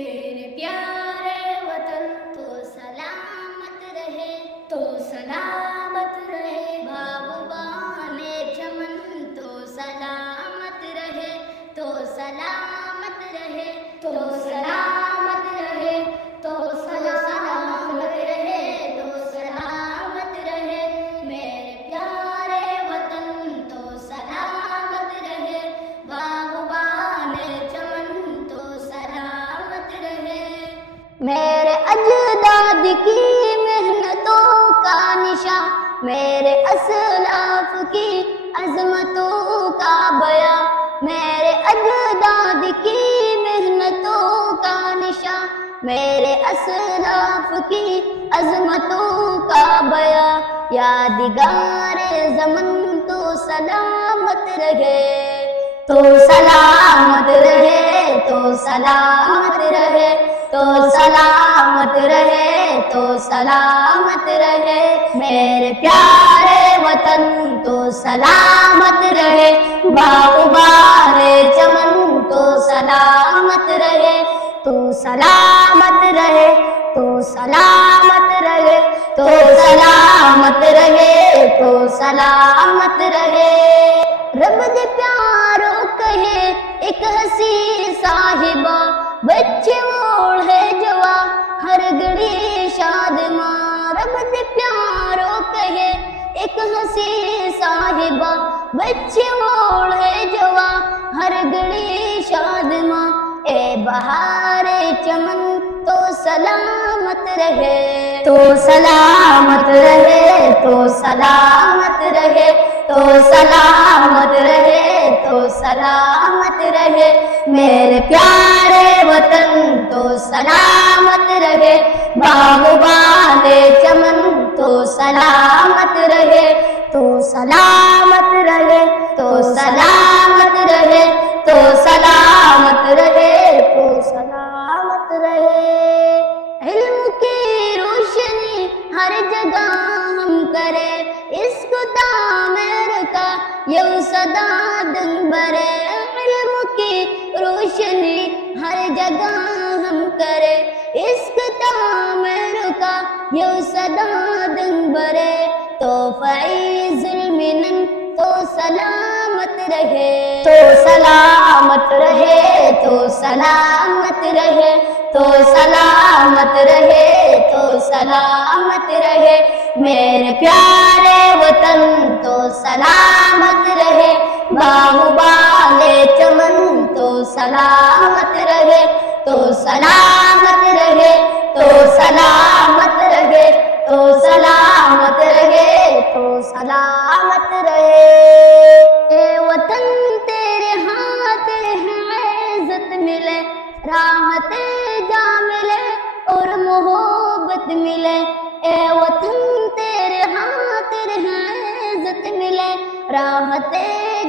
میرے پیارے وطن تو سلامت رہے، تو سلامت رہے، باغبان چمن تو سلامت رہے، تو سلامت رہے، تو سلامت رہے، تو سلامت رہے، تو سلامت رہے، میرے پیارے وطن تو سلامت رہے، باغبان چمن تو سلامت رہے۔ میرے اجداد کی محنتوں کا نشاں، میرے اسلاف کی عظمتوں کا بیاں، میرے اجداد کی محنتوں کا نشاں، میرے اسلاف کی عظمتوں کا بیاں، یادگار زمن تو سلامت رہے، تو سلامت رہے، تو سلامت رہے، تو سلامت رہے، تو سلامت رہے، میرے پیارے وطن تو سلامت رہے، باغبان چمن تو سلامت رہے، تو سلامت رہے، تو سلامت رہے، تو سلامت رہے، تو سلامت رہے، رب دے پیارو کہے ایک ہنسی صاحبہ، بچے اوڑھے جوا ہر گھڑی شاد ماں، رب دے پیارو کہے ایک ہنسی صاحبہ، بچے اوڑھے جوا ہر گھڑی شاد ماں، اے بہار چمن تو سلامت رہے، تو سلامت رہے، تو سلامت رہے، تو سلامت رہے، تو سلامت رہے، میرے پیارے وطن تو سلامت رہے، باغبان چمن تو سلامت رہے، تو سلامت رہے، تو سلامت رہے، تو سلامت رہے، تو سلامت رہے، علم کی روشنی ہر جگہ ہم کرے، عشق تعمیر کا یوں صدا دن برے، علم کی روشنی ہر جگہ ہم کرے، عشق تعمیر کا یوں صدا دن برے، تو فیض المنن تو سلامت رہے، تو سلامت رہے، تو سلامت رہے، تو سلامت رہے، تو سلامت رہے، میرے پیارے وطن تو سلامت رہے، باغبان چمن تو سلامت رہے، تو سلامت رہے، تو سلامت رہے، تو سلامت رہے، تو سلامت رہے، اے وطن تیرے ہاتھ ہیں عزت ملے، راحت جا ملے اور محبت ملے، اے وطن تیرے ہاتھ ہیں عزت ملے، راحت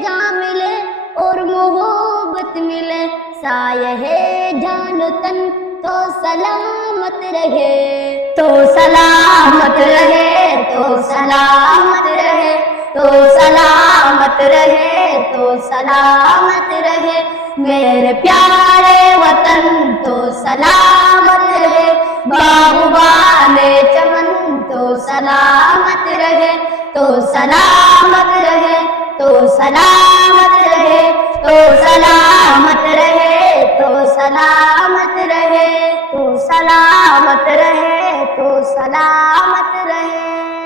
جا ملے اور محبت ملے، سایہ جان و تن تو سلامت رہے، تو سلامت رہے، تو سلامت رہے، تو سلامت رہے، تو سلامت رہے، میرے پیارے وطن تو سلامت رہے، باغبان چمن تو سلامت رہے، تو سلامت رہے، تو سلامت رہے، تو سلامت رہے، تو سلامت رہے، تو سلامت رہے، تو سلامت رہے۔